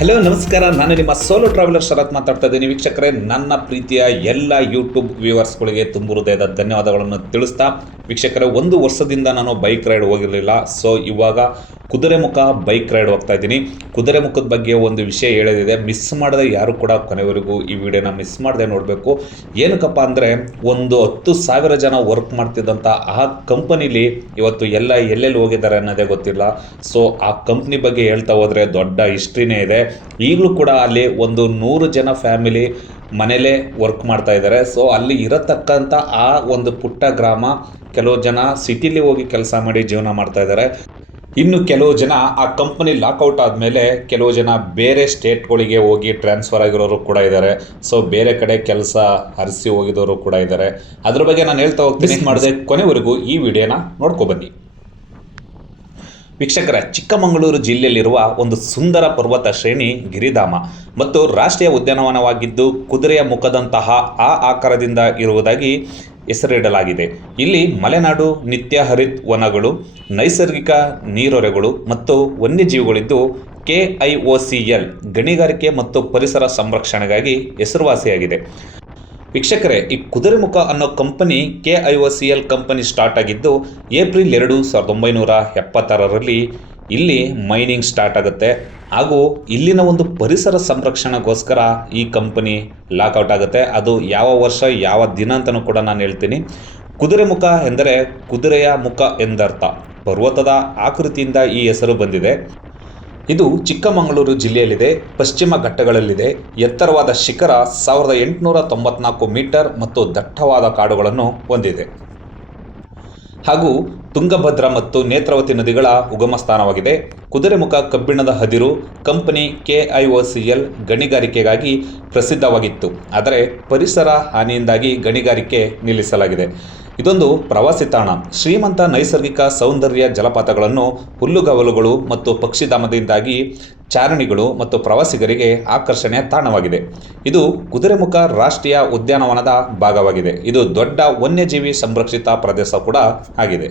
Hello ನಮಸ್ಕಾರ, ನಾನು ನಿಮ್ಮ ಸೋಲೋ ಟ್ರಾವೆಲರ್ ಶರತ್ ಮಾತಾಡ್ತಾ ಇದ್ದೀನಿ. ವೀಕ್ಷಕರೇ, ನನ್ನ ಪ್ರೀತಿಯ ಎಲ್ಲ ಯೂಟ್ಯೂಬ್ ವ್ಯೂವರ್ಸ್ಗಳಿಗೆ ತುಂಬ ಹೃದಯದ ಧನ್ಯವಾದಗಳನ್ನು ತಿಳಿಸ್ತಾ, ವೀಕ್ಷಕರೇ, 1 ವರ್ಷದಿಂದ ನಾನು ಬೈಕ್ ರೈಡ್ ಹೋಗಿರಲಿಲ್ಲ. ಸೊ ಇವಾಗ ಕುದುರೆಮುಖ ಬೈಕ್ ರೈಡ್ ಹೋಗ್ತಾ ಇದ್ದೀನಿ. ಕುದುರೆಮುಖದ ಬಗ್ಗೆ ಒಂದು ವಿಷಯ ಹೇಳೋದಿದೆ, ಮಿಸ್ ಮಾಡದೆ ಯಾರು ಕೂಡ ಕೊನೆವರೆಗೂ ಈ ವಿಡಿಯೋನ ಮಿಸ್ ಮಾಡದೆ ನೋಡಬೇಕು. ಏನಕ್ಕಪ್ಪ ಅಂದರೆ, ಒಂದು 10,000 ಜನ ವರ್ಕ್ ಮಾಡ್ತಿದ್ದಂಥ ಆ ಕಂಪನಿಲಿ ಇವತ್ತು ಎಲ್ಲೆಲ್ಲಿ ಹೋಗಿದ್ದಾರೆ ಅನ್ನೋದೇ ಗೊತ್ತಿಲ್ಲ. ಸೊ ಆ ಕಂಪ್ನಿ ಬಗ್ಗೆ ಹೇಳ್ತಾ ಹೋದರೆ ದೊಡ್ಡ ಹಿಸ್ಟ್ರಿನೇ ಇದೆ. ಈಗಲೂ ಕೂಡ ಅಲ್ಲಿ ಒಂದು 100 ಜನ ಫ್ಯಾಮಿಲಿ ಮನೇಲೇ ವರ್ಕ್ ಮಾಡ್ತಾ ಇದ್ದಾರೆ. ಸೊ ಅಲ್ಲಿ ಇರತಕ್ಕಂಥ ಆ ಒಂದು ಪುಟ್ಟ ಗ್ರಾಮ, ಕೆಲವು ಜನ ಸಿಟಿಲಿ ಹೋಗಿ ಕೆಲಸ ಮಾಡಿ ಜೀವನ ಮಾಡ್ತಾ ಇದ್ದಾರೆ. ಇನ್ನು ಕೆಲವು ಜನ ಆ ಕಂಪನಿ ಲಾಕೌಟ್ ಆದಮೇಲೆ ಕೆಲವು ಜನ ಬೇರೆ ಸ್ಟೇಟ್ಗಳಿಗೆ ಹೋಗಿ ಟ್ರಾನ್ಸ್ಫರ್ ಆಗಿರೋರು ಕೂಡ ಇದ್ದಾರೆ. ಸೊ ಬೇರೆ ಕಡೆ ಕೆಲಸ ಹರಿಸಿ ಹೋಗಿದವರು ಕೂಡ ಇದ್ದಾರೆ. ಅದ್ರ ಬಗ್ಗೆ ನಾನು ಹೇಳ್ತಾ ಹೋಗ್ತೀನಿ. ಮಾಡಿದೆ ಕೊನೆವರೆಗೂ ಈ ವಿಡಿಯೋನ ನೋಡ್ಕೊಬನ್ನಿ. ವೀಕ್ಷಕರ, ಚಿಕ್ಕಮಗಳೂರು ಜಿಲ್ಲೆಯಲ್ಲಿರುವ ಒಂದು ಸುಂದರ ಪರ್ವತ ಶ್ರೇಣಿ ಗಿರಿಧಾಮ ಮತ್ತು ರಾಷ್ಟ್ರೀಯ ಉದ್ಯಾನವನವಾಗಿದ್ದು, ಕುದುರೆಯ ಮುಖದಂತಹ ಆ ಆಕಾರದಿಂದ ಇರುವುದಾಗಿ ಹೆಸರಿಡಲಾಗಿದೆ. ಇಲ್ಲಿ ಮಲೆನಾಡು, ನಿತ್ಯ ಹರಿತ್ ವನಗಳು, ನೈಸರ್ಗಿಕ ನೀರೊರೆಗಳು ಮತ್ತು ವನ್ಯಜೀವಿಗಳಿದ್ದು KIOCL ಗಣಿಗಾರಿಕೆ ಮತ್ತು ಪರಿಸರ ಸಂರಕ್ಷಣೆಗಾಗಿ ಹೆಸರುವಾಸಿಯಾಗಿದೆ. ವೀಕ್ಷಕರೇ, ಈ ಕುದುರೆಮುಖ ಅನ್ನೋ ಕಂಪನಿ KIOCL ಕಂಪನಿ ಸ್ಟಾರ್ಟ್ ಆಗಿದ್ದು ಏಪ್ರಿಲ್ 2, 1976ರಲ್ಲಿ ಇಲ್ಲಿ ಮೈನಿಂಗ್ ಸ್ಟಾರ್ಟ್ ಆಗುತ್ತೆ. ಹಾಗೂ ಇಲ್ಲಿನ ಒಂದು ಪರಿಸರ ಸಂರಕ್ಷಣೆಗೋಸ್ಕರ ಈ ಕಂಪನಿ ಲಾಕೌಟ್ ಆಗುತ್ತೆ. ಅದು ಯಾವ ವರ್ಷ ಯಾವ ದಿನ ಅಂತಲೂ ಕೂಡ ನಾನು ಹೇಳ್ತೀನಿ. ಕುದುರೆಮುಖ ಎಂದರೆ ಕುದುರೆಯ ಮುಖ ಎಂದರ್ಥ. ಪರ್ವತದ ಆಕೃತಿಯಿಂದ ಈ ಹೆಸರು ಬಂದಿದೆ. ಇದು ಚಿಕ್ಕಮಗಳೂರು ಜಿಲ್ಲೆಯಲ್ಲಿದೆ. ಪಶ್ಚಿಮ ಘಟ್ಟಗಳಲ್ಲಿದೆ. ಎತ್ತರವಾದ ಶಿಖರ 1894 ಮೀಟರ್ ಮತ್ತು ದಟ್ಟವಾದ ಕಾಡುಗಳನ್ನು ಹೊಂದಿದೆ. ಹಾಗೂ ತುಂಗಭದ್ರಾ ಮತ್ತು ನೇತ್ರಾವತಿ ನದಿಗಳ ಉಗಮ ಸ್ಥಾನವಾಗಿದೆ. ಕುದುರೆಮುಖ ಕಬ್ಬಿಣದ ಅದಿರು ಕಂಪನಿ KIOCL ಗಣಿಗಾರಿಕೆಗಾಗಿ ಪ್ರಸಿದ್ಧವಾಗಿತ್ತು. ಆದರೆ ಪರಿಸರ ಹಾನಿಯಿಂದಾಗಿ ಗಣಿಗಾರಿಕೆ ನಿಲ್ಲಿಸಲಾಗಿದೆ. ಇದೊಂದು ಪ್ರವಾಸಿ ತಾಣ. ಶ್ರೀಮಂತ ನೈಸರ್ಗಿಕ ಸೌಂದರ್ಯ, ಜಲಪಾತಗಳನ್ನು, ಹುಲ್ಲುಗಾವಲುಗಳು ಮತ್ತು ಪಕ್ಷಿಧಾಮದಿಂದಾಗಿ ಚಾರಣಿಗಳು ಮತ್ತು ಪ್ರವಾಸಿಗರಿಗೆ ಆಕರ್ಷಣೆಯ ತಾಣವಾಗಿದೆ. ಇದು ಕುದುರೆಮುಖ ರಾಷ್ಟ್ರೀಯ ಉದ್ಯಾನವನದ ಭಾಗವಾಗಿದೆ. ಇದು ದೊಡ್ಡ ವನ್ಯಜೀವಿ ಸಂರಕ್ಷಿತ ಪ್ರದೇಶ ಕೂಡ ಆಗಿದೆ.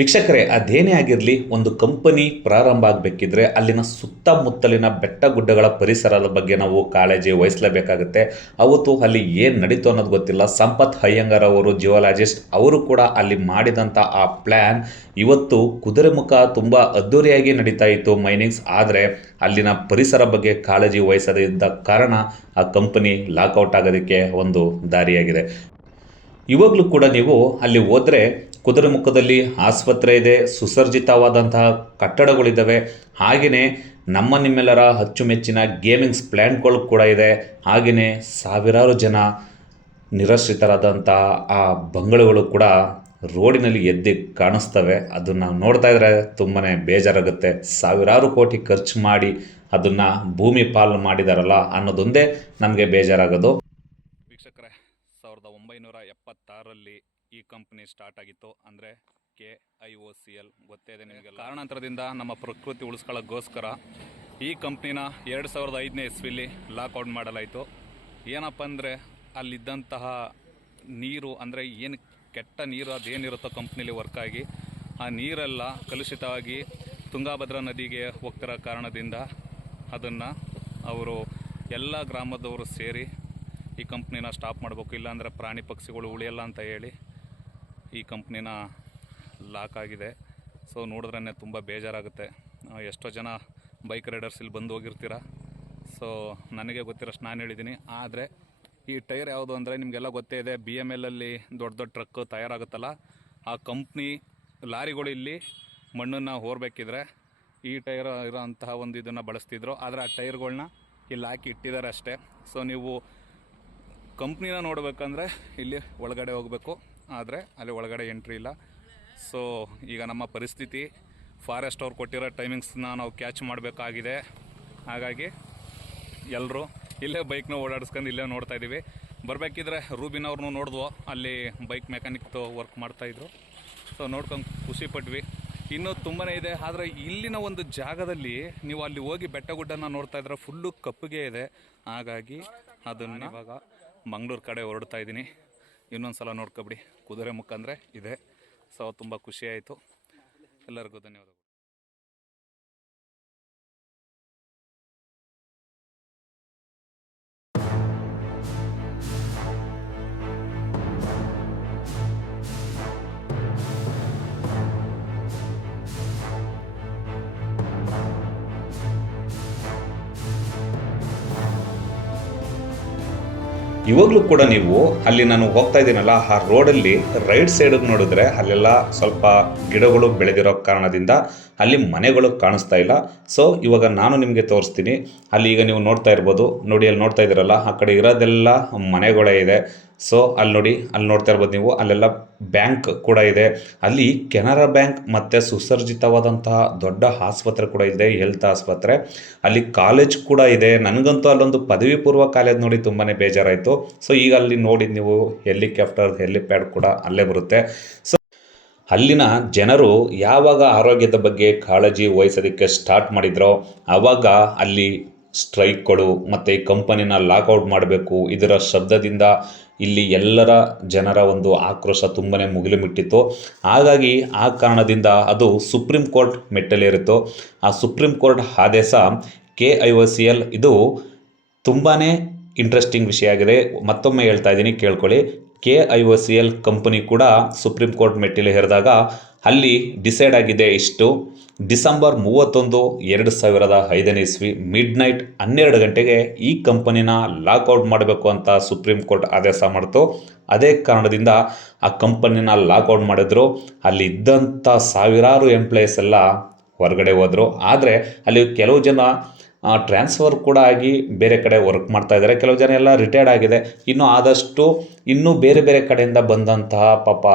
ವೀಕ್ಷಕರೇ, ಅದೇನೇ ಆಗಿರಲಿ, ಒಂದು ಕಂಪನಿ ಪ್ರಾರಂಭ ಆಗಬೇಕಿದ್ರೆ ಅಲ್ಲಿನ ಸುತ್ತಮುತ್ತಲಿನ ಬೆಟ್ಟ ಗುಡ್ಡಗಳ ಪರಿಸರದ ಬಗ್ಗೆ ನಾವು ಕಾಳಜಿ ವಹಿಸಲೇಬೇಕಾಗುತ್ತೆ. ಅವತ್ತು ಅಲ್ಲಿ ಏನು ನಡೀತು ಅನ್ನೋದು ಗೊತ್ತಿಲ್ಲ. ಸಂಪತ್ ಅಯ್ಯಂಗಾರ್ ಅವರು, ಜಿಯೋಲಾಜಿಸ್ಟ್, ಅವರು ಕೂಡ ಅಲ್ಲಿ ಮಾಡಿದಂಥ ಆ ಪ್ಲ್ಯಾನ್ ಇವತ್ತು ಕುದುರೆಮುಖ ತುಂಬ ಅದ್ಧೂರಿಯಾಗಿ ನಡೀತಾ ಇತ್ತು ಮೈನಿಂಗ್ಸ್. ಆದರೆ ಅಲ್ಲಿನ ಪರಿಸರ ಬಗ್ಗೆ ಕಾಳಜಿ ವಹಿಸದೇ ಇದ್ದ ಕಾರಣ ಆ ಕಂಪನಿ ಲಾಕೌಟ್ ಆಗೋದಕ್ಕೆ ಒಂದು ದಾರಿಯಾಗಿದೆ. ಇವಾಗಲೂ ಕೂಡ ನೀವು ಅಲ್ಲಿ ಹೋದರೆ ಕುದುರೆಮುಖದಲ್ಲಿ ಆಸ್ಪತ್ರೆ ಇದೆ, ಸುಸರ್ಜಿತವಾದಂತಹ ಕಟ್ಟಡಗಳಿದ್ದಾವೆ. ಹಾಗೆಯೇ ನಿಮ್ಮೆಲ್ಲರ ಅಚ್ಚುಮೆಚ್ಚಿನ ಗೇಮಿಂಗ್ಸ್ ಪ್ಲ್ಯಾಂಟ್ಗಳು ಕೂಡ ಇದೆ. ಹಾಗೆಯೇ ಸಾವಿರಾರು ಜನ ನಿರಾಶ್ರಿತರಾದಂಥ ಆ ಬಂಗಲೆಗಳು ಕೂಡ ರೋಡಿನಲ್ಲಿ ಎದ್ದು ಕಾಣಿಸ್ತವೆ. ಅದನ್ನು ನೋಡ್ತಾ ಇದ್ದರೆ ತುಂಬಾ ಬೇಜಾರಾಗುತ್ತೆ. ಸಾವಿರಾರು ಕೋಟಿ ಖರ್ಚು ಮಾಡಿ ಅದನ್ನು ಭೂಮಿ ಪಾಲು ಮಾಡಿದಾರಲ್ಲ ಅನ್ನೋದೊಂದೇ ನಮಗೆ ಬೇಜಾರಾಗೋದು. ವೀಕ್ಷಕರೇ, 1976ರಲ್ಲಿ ಈ ಕಂಪನಿ ಸ್ಟಾರ್ಟ್ ಆಗಿತ್ತು. ಅಂದರೆ KIOCL ಗೊತ್ತೇ ಇದೆ ನಿಮಗೆ. ಕಾರಣಾಂತರದಿಂದ ನಮ್ಮ ಪ್ರಕೃತಿ ಉಳಿಸ್ಕೊಳ್ಳೋಕ್ಕೋಸ್ಕರ ಈ ಕಂಪ್ನಿನ 2005ನೇ ಇಸ್ವಿಲಿ ಲಾಕ್ಔಟ್ ಮಾಡಲಾಯಿತು. ಏನಪ್ಪ ಅಂದರೆ ಅಲ್ಲಿದ್ದಂತಹ ನೀರು, ಅಂದರೆ ಏನು ಕೆಟ್ಟ ನೀರು ಅದೇನಿರುತ್ತೋ ಕಂಪ್ನಿಲಿ ವರ್ಕ್ ಆಗಿ ಆ ನೀರೆಲ್ಲ ಕಲುಷಿತವಾಗಿ ತುಂಗಭದ್ರಾ ನದಿಗೆ ಹೋಗ್ತಿರೋ ಕಾರಣದಿಂದ ಅದನ್ನು ಅವರು ಎಲ್ಲ ಗ್ರಾಮದವರು ಸೇರಿ ಈ ಕಂಪ್ನಿನ ಸ್ಟಾಪ್ ಮಾಡಬೇಕು, ಇಲ್ಲಾಂದರೆ ಪ್ರಾಣಿ ಪಕ್ಷಿಗಳು ಉಳಿಯಲ್ಲ ಅಂತ ಹೇಳಿ ಈ ಕಂಪ್ನಿನ ಲಾಕ್ ಆಗಿದೆ. ಸೊ ನೋಡಿದ್ರೇ ತುಂಬ ಬೇಜಾರಾಗುತ್ತೆ. ಎಷ್ಟೋ ಜನ ಬೈಕ್ ರೈಡರ್ಸ್ ಇಲ್ಲಿ ಬಂದು ಹೋಗಿರ್ತೀರ. ಸೊ ನನಗೆ ಗೊತ್ತಿರೋಷ್ಟು ನಾನು ಹೇಳಿದ್ದೀನಿ. ಆದರೆ ಈ ಟೈರ್ ಯಾವುದು ಅಂದರೆ ನಿಮಗೆಲ್ಲ ಗೊತ್ತೇ ಇದೆ, BMLಲ್ಲಿ ದೊಡ್ಡ ದೊಡ್ಡ ಟ್ರಕ್ ತಯಾರಾಗುತ್ತಲ್ಲ, ಆ ಕಂಪ್ನಿ ಲಾರಿಗಳು ಇಲ್ಲಿ ಮಣ್ಣನ್ನು ಹೊರಬೇಕಿದ್ರೆ ಈ ಟೈರ್ ಇರೋಂತಹ ಒಂದು ಇದನ್ನು ಬಳಸ್ತಿದ್ರು. ಆದರೆ ಆ ಟೈರ್ಗಳನ್ನ ಇಲ್ಲಿ ಹಾಕಿ ಇಟ್ಟಿದ್ದಾರೆ ಅಷ್ಟೇ. ಸೊ ನೀವು ಕಂಪ್ನಿನ ನೋಡಬೇಕಂದ್ರೆ ಇಲ್ಲಿ ಒಳಗಡೆ ಹೋಗಬೇಕು, ಆದರೆ ಅಲ್ಲಿ ಒಳಗಡೆ ಎಂಟ್ರಿ ಇಲ್ಲ. ಸೊ ಈಗ ನಮ್ಮ ಪರಿಸ್ಥಿತಿ, ಫಾರೆಸ್ಟ್ ಅವ್ರು ಕೊಟ್ಟಿರೋ ಟೈಮಿಂಗ್ಸ್ನ ನಾವು ಕ್ಯಾಚ್ ಮಾಡಬೇಕಾಗಿದೆ. ಹಾಗಾಗಿ ಎಲ್ಲರೂ ಇಲ್ಲೇ ಬೈಕ್ನ ಓಡಾಡಿಸ್ಕೊಂಡು ಇಲ್ಲೇ ನೋಡ್ತಾ ಇದ್ದೀವಿ. ಬರಬೇಕಿದ್ರೆ ರೂಬಿನ್ ಅವ್ರನ್ನೂ ನೋಡಿದ್ವು, ಅಲ್ಲಿ ಬೈಕ್ ಮೆಕ್ಯಾನಿಕ್ದು ವರ್ಕ್ ಮಾಡ್ತಾಯಿದ್ರು. ಸೊ ನೋಡ್ಕೊಂಡು ಖುಷಿಪಟ್ವಿ. ಇನ್ನೂ ತುಂಬಾ ಇದೆ. ಆದರೆ ಇಲ್ಲಿನ ಒಂದು ಜಾಗದಲ್ಲಿ ನೀವು ಅಲ್ಲಿ ಹೋಗಿ ಬೆಟ್ಟ ಗುಡ್ಡನ ನೋಡ್ತಾ ಇದ್ರೆ ಫುಲ್ಲು ಕಪ್ಪಗೆ ಇದೆ. ಹಾಗಾಗಿ ಅದನ್ನು ಇವಾಗ ಮಂಗಳೂರು ಕಡೆ ಹೊರಡ್ತಾ ಇದ್ದೀನಿ. ಇನ್ನೊಂದು ಸಲ ನೋಡ್ಕೊಬಿಡಿ, ಕುದುರೆಮುಖ ಅಂದರೆ ಇದೆ. ಸೊ ತುಂಬ ಖುಷಿ ಆಯಿತು. ಎಲ್ಲರಿಗೂ ಧನ್ಯವಾದಗಳು. ಇವಾಗಲೂ ಕೂಡ ನೀವು ಅಲ್ಲಿ ನಾನು ಹೋಗ್ತಾ ಇದ್ದೀನಲ್ಲ, ಆ ರೋಡಲ್ಲಿ ರೈಟ್ ಸೈಡಿಗೆ ನೋಡಿದ್ರೆ ಅಲ್ಲೆಲ್ಲ ಸ್ವಲ್ಪ ಗಿಡಗಳು ಬೆಳೆದಿರೋ ಕಾರಣದಿಂದ ಅಲ್ಲಿ ಮನೆಗಳು ಕಾಣಿಸ್ತಾ ಇಲ್ಲ. ಸೊ ಇವಾಗ ನಾನು ನಿಮಗೆ ತೋರಿಸ್ತೀನಿ. ಅಲ್ಲಿ ಈಗ ನೀವು ನೋಡ್ತಾ ಇರ್ಬೋದು, ನೋಡಿ ಅಲ್ಲಿ ನೋಡ್ತಾ ಇದ್ದೀರಲ್ಲ, ಆ ಕಡೆ ಇರೋದೆಲ್ಲ ಮನೆಗಳೇ ಇದೆ. ಸೊ ಅಲ್ಲಿ ನೋಡಿ, ಅಲ್ಲಿ ನೋಡ್ತಾ ಇರ್ಬೋದು ನೀವು, ಅಲ್ಲೆಲ್ಲ ಬ್ಯಾಂಕ್ ಕೂಡ ಇದೆ. ಅಲ್ಲಿ ಕೆನರಾ ಬ್ಯಾಂಕ್ ಮತ್ತು ಸುಸರ್ಜಿತವಾದಂತಹ ದೊಡ್ಡ ಆಸ್ಪತ್ರೆ ಕೂಡ ಇದೆ, ಹೆಲ್ತ್ ಆಸ್ಪತ್ರೆ. ಅಲ್ಲಿ ಕಾಲೇಜ್ ಕೂಡ ಇದೆ. ನನಗಂತೂ ಅಲ್ಲೊಂದು ಪದವಿ ಪೂರ್ವ ಕಾಲೇಜ್ ನೋಡಿ ತುಂಬಾ ಬೇಜಾರಾಯಿತು. ಸೊ ಈಗ ಅಲ್ಲಿ ನೋಡಿ ನೀವು ಹೆಲಿಕಾಪ್ಟರ್ ಹೆಲಿಪ್ಯಾಡ್ ಕೂಡ ಅಲ್ಲೇ ಬರುತ್ತೆ. ಸೊ ಅಲ್ಲಿನ ಜನರು ಯಾವಾಗ ಆರೋಗ್ಯದ ಬಗ್ಗೆ ಕಾಳಜಿ ವಹಿಸೋದಕ್ಕೆ ಸ್ಟಾರ್ಟ್ ಮಾಡಿದ್ರೋ ಆವಾಗ ಅಲ್ಲಿ ಸ್ಟ್ರೈಕ್ಗಳು ಮತ್ತು ಈ ಕಂಪನಿನ ಲಾಕ್ಔಟ್ ಮಾಡಬೇಕು ಇದರ ಶಬ್ದದಿಂದ ಇಲ್ಲಿ ಎಲ್ಲರ ಜನರ ಒಂದು ಆಕ್ರೋಶ ತುಂಬಾ ಮುಗಿಲು ಮುಟ್ಟಿತ್ತು. ಹಾಗಾಗಿ ಆ ಕಾರಣದಿಂದ ಅದು ಸುಪ್ರೀಂ ಕೋರ್ಟ್ ಮೆಟ್ಟಲೇರಿತ್ತು. ಆ ಸುಪ್ರೀಂ ಕೋರ್ಟ್ ಆದೇಶ KIOCL ಇದು ತುಂಬಾ ಇಂಟ್ರೆಸ್ಟಿಂಗ್ ವಿಷಯ ಆಗಿದೆ. ಮತ್ತೊಮ್ಮೆ ಹೇಳ್ತಾ ಇದ್ದೀನಿ, ಕೇಳ್ಕೊಳ್ಳಿ. KIOCL ಕಂಪನಿ ಕೂಡ ಸುಪ್ರೀಂ ಕೋರ್ಟ್ ಮೆಟ್ಟಿಲು ಹೇರಿದಾಗ ಅಲ್ಲಿ ಡಿಸೈಡ್ ಆಗಿದೆ ಇಷ್ಟು: ಡಿಸೆಂಬರ್ 31, 2005 ಇಸ್ವಿ ಮಿಡ್ನೈಟ್ 12 ಗಂಟೆಗೆ ಈ ಕಂಪನಿನ ಲಾಕ್ಔಟ್ ಮಾಡಬೇಕು ಅಂತ ಸುಪ್ರೀಂ ಕೋರ್ಟ್ ಆದೇಶ ಮಾಡ್ತು. ಅದೇ ಕಾರಣದಿಂದ ಆ ಕಂಪನಿನ ಲಾಕ್ಔಟ್ ಮಾಡಿದ್ರು. ಅಲ್ಲಿ ಇದ್ದಂಥ ಸಾವಿರಾರು ಎಂಪ್ಲಾಯೀಸ್ ಎಲ್ಲ ಹೊರಗಡೆ ಹೋದರು. ಆದರೆ ಅಲ್ಲಿ ಕೆಲವು ಜನ ಟ್ರಾನ್ಸ್ಫರ್ ಕೂಡ ಆಗಿ ಬೇರೆ ಕಡೆ ವರ್ಕ್ ಮಾಡ್ತಾ ಇದ್ದಾರೆ. ಕೆಲವು ಜನ ಎಲ್ಲ ರಿಟೈರ್ಡ್ ಆಗಿದೆ. ಇನ್ನು ಆದಷ್ಟು ಇನ್ನೂ ಬೇರೆ ಬೇರೆ ಕಡೆಯಿಂದ ಬಂದಂತಹ ಪಾಪ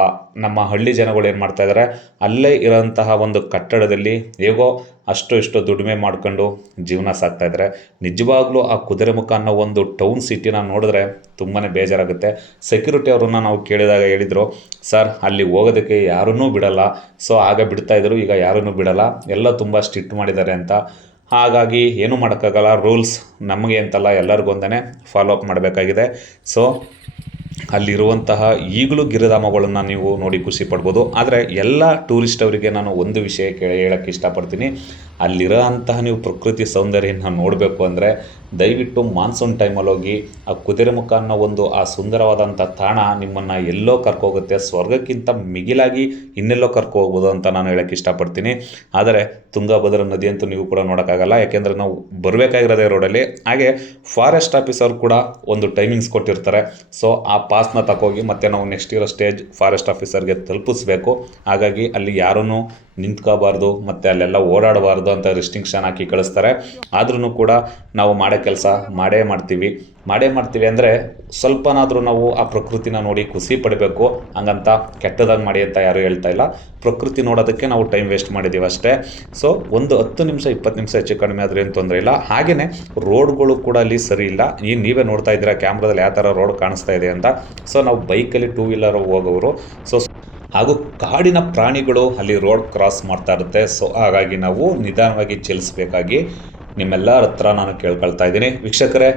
ನಮ್ಮ ಹಳ್ಳಿ ಜನಗಳು ಏನು ಮಾಡ್ತಾ ಇದ್ದಾರೆ, ಅಲ್ಲೇ ಇರೋಂತಹ ಒಂದು ಕಟ್ಟಡದಲ್ಲಿ ಹೇಗೋ ಅಷ್ಟು ಇಷ್ಟು ದುಡಿಮೆ ಮಾಡ್ಕೊಂಡು ಜೀವನ ಸಾಕ್ತಾ ಇದ್ದಾರೆ. ನಿಜವಾಗ್ಲೂ ಆ ಕುದುರೆಮುಖ ಅನ್ನೋ ಒಂದು ಟೌನ್ ಸಿಟಿನ ನೋಡಿದ್ರೆ ತುಂಬಾ ಬೇಜಾರಾಗುತ್ತೆ. ಸೆಕ್ಯೂರಿಟಿ ಅವ್ರನ್ನ ನಾವು ಕೇಳಿದಾಗ ಹೇಳಿದರು, ಸರ್ ಅಲ್ಲಿ ಹೋಗೋದಕ್ಕೆ ಯಾರನ್ನೂ ಬಿಡಲ್ಲ. ಸೊ ಆಗ ಬಿಡ್ತಾಯಿದ್ರು, ಈಗ ಯಾರನ್ನೂ ಬಿಡಲ್ಲ, ಎಲ್ಲ ತುಂಬ ಸ್ಟ್ರಿಕ್ಟ್ ಮಾಡಿದ್ದಾರೆ ಅಂತ. ಹಾಗಾಗಿ ಏನೂ ಮಾಡೋಕ್ಕಾಗಲ್ಲ. ರೂಲ್ಸ್ ನಮಗೆ ಅಂತಲ್ಲ, ಎಲ್ಲರಿಗೂ ಒಂದೇ ಫಾಲೋ ಅಪ್ ಮಾಡಬೇಕಾಗಿದೆ. ಸೊ ಅಲ್ಲಿರುವಂತಹ ಈಗಲೂ ಗಿರಿಧಾಮಗಳನ್ನು ನೀವು ನೋಡಿ ಖುಷಿ ಪಡ್ಬೋದು. ಆದರೆ ಎಲ್ಲ ಟೂರಿಸ್ಟ್ ಅವರಿಗೆ ನಾನು ಒಂದು ವಿಷಯ ಹೇಳೋಕ್ಕೆ ಇಷ್ಟಪಡ್ತೀನಿ. ಅಲ್ಲಿರೋ ಅಂತಹ ನೀವು ಪ್ರಕೃತಿ ಸೌಂದರ್ಯನ ನೋಡಬೇಕು ಅಂದರೆ ದಯವಿಟ್ಟು ಮಾನ್ಸೂನ್ ಟೈಮಲ್ಲಿ ಹೋಗಿ. ಆ ಕುದುರೆಮುಖ ಅನ್ನೋ ಒಂದು ಆ ಸುಂದರವಾದಂಥ ತಾಣ ನಿಮ್ಮನ್ನು ಎಲ್ಲೋ ಕರ್ಕೋಗುತ್ತೆ, ಸ್ವರ್ಗಕ್ಕಿಂತ ಮಿಗಿಲಾಗಿ ಇನ್ನೆಲ್ಲೋ ಕರ್ಕೊ ಹೋಗ್ಬೋದು ಅಂತ ನಾನು ಹೇಳೋಕ್ಕೆ ಇಷ್ಟಪಡ್ತೀನಿ. ಆದರೆ ತುಂಗಭದ್ರಾ ನದಿ ಅಂತೂ ನೀವು ಕೂಡ ನೋಡೋಕ್ಕಾಗಲ್ಲ, ಯಾಕೆಂದರೆ ನಾವು ಬರಬೇಕಾಗಿರೋದೇ ರೋಡಲ್ಲಿ. ಹಾಗೆ ಫಾರೆಸ್ಟ್ ಆಫೀಸರ್ ಕೂಡ ಒಂದು ಟೈಮಿಂಗ್ಸ್ ಕೊಟ್ಟಿರ್ತಾರೆ. ಸೊ ಆ ಪಾಸ್ನ ತಗೋಗಿ ಮತ್ತೆ ನಾವು ನೆಕ್ಸ್ಟ್ ಇರೋ ಸ್ಟೇಜ್ ಫಾರೆಸ್ಟ್ ಆಫೀಸರ್ಗೆ ತಲುಪಿಸ್ಬೇಕು. ಹಾಗಾಗಿ ಅಲ್ಲಿ ಯಾರೂ ನಿಂತ್ಕೋಬಾರ್ದು ಮತ್ತು ಅಲ್ಲೆಲ್ಲ ಓಡಾಡಬಾರ್ದು ಅಂತ ರಿಸ್ಟ್ರಿಕ್ಷನ್ ಹಾಕಿ ಕಳಿಸ್ತಾರೆ. ಆದ್ರೂ ಕೂಡ ನಾವು ಮಾಡೋ ಕೆಲಸ ಮಾಡೇ ಮಾಡ್ತೀವಿ ಅಂದರೆ ಸ್ವಲ್ಪನಾದರೂ ನಾವು ಆ ಪ್ರಕೃತಿನ ನೋಡಿ ಖುಷಿ ಪಡಬೇಕು. ಹಂಗಂತ ಕೆಟ್ಟದಾಗಿ ಮಾಡಿ ಅಂತ ಯಾರೂ ಹೇಳ್ತಾ ಇಲ್ಲ. ಪ್ರಕೃತಿ ನೋಡೋದಕ್ಕೆ ನಾವು ಟೈಮ್ ವೇಸ್ಟ್ ಮಾಡಿದ್ದೀವಿ ಅಷ್ಟೇ. ಸೊ ಒಂದು 10 ನಿಮಿಷ 20 ನಿಮಿಷ ಹೆಚ್ಚು ಕಡಿಮೆ ಆದರೆ ಏನು ತೊಂದರೆ ಇಲ್ಲ. ಹಾಗೆಯೇ ರೋಡ್ಗಳು ಕೂಡ ಅಲ್ಲಿ ಸರಿ ಇಲ್ಲ. ಈಗ ನೀವೇ ನೋಡ್ತಾ ಇದ್ದೀರಾ ಕ್ಯಾಮ್ರಾದಲ್ಲಿ ಯಾವ ಥರ ರೋಡ್ ಕಾಣಿಸ್ತಾ ಇದೆ ಅಂತ. ಸೊ ನಾವು ಬೈಕಲ್ಲಿ 2 ವೀಲರ್ ಹೋಗೋರು. ಸೊ ಹಾಗೂ ಕಾಡಿನ ಪ್ರಾಣಿಗಳು ಅಲ್ಲಿ ರೋಡ್ ಕ್ರಾಸ್ ಮಾಡ್ತಾ ಇರುತ್ತೆ. ಸೊ ಹಾಗಾಗಿ ನಾವು ನಿಧಾನವಾಗಿ ಚಲಿಸಬೇಕಾಗಿ ನಿಮ್ಮೆಲ್ಲರ ಹತ್ರ ನಾನು ಕೇಳ್ಕೊಳ್ತಾ ಇದ್ದೀನಿ. ವೀಕ್ಷಕರೇ,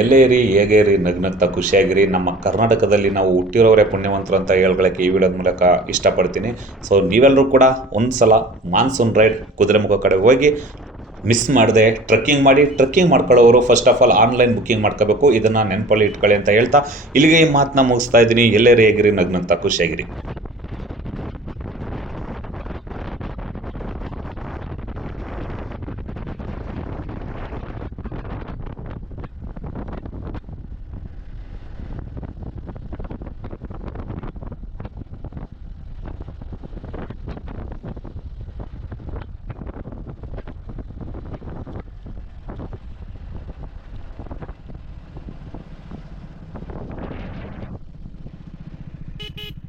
ಎಲ್ಲೇ ಇರಿ, ಹೇಗೆ ಇರಿ, ನಗ್ನಗ್ತಾ ಖುಷಿಯಾಗಿರಿ. ನಮ್ಮ ಕರ್ನಾಟಕದಲ್ಲಿ ನಾವು ಹುಟ್ಟಿರೋರೇ ಪುಣ್ಯವಂತರು ಅಂತ ಹೇಳ್ಕೊಳ್ಳೋಕ್ಕೆ ಈ ವಿಡಿಯೋದ ಮೂಲಕ ಇಷ್ಟಪಡ್ತೀನಿ. ಸೊ ನೀವೆಲ್ಲರೂ ಕೂಡ ಒಂದು ಸಲ ಮಾನ್ಸೂನ್ ರೈಡ್ ಕುದುರೆಮುಖ ಕಡೆ ಹೋಗಿ ಮಿಸ್ ಮಾಡದೆ ಟ್ರೆಕ್ಕಿಂಗ್ ಮಾಡ್ಕೊಳ್ಳೋರು first of all online booking ಮಾಡ್ಕೋಬೇಕು. ಇದನ್ನು ನೆನಪಲ್ಲಿ ಇಟ್ಕೊಳ್ಳಿ ಅಂತ ಹೇಳ್ತಾ ಇಲ್ಲಿಗೆ ಈ ಮಾತನ್ನ ಮುಗಿಸ್ತಾ ಇದ್ದೀನಿ. ಎಲ್ಲೇ ಹೇಗಿರಿ, ನಗ್ನಗ್ತಾ ಖುಷಿಯಾಗಿರಿ. Beep beep.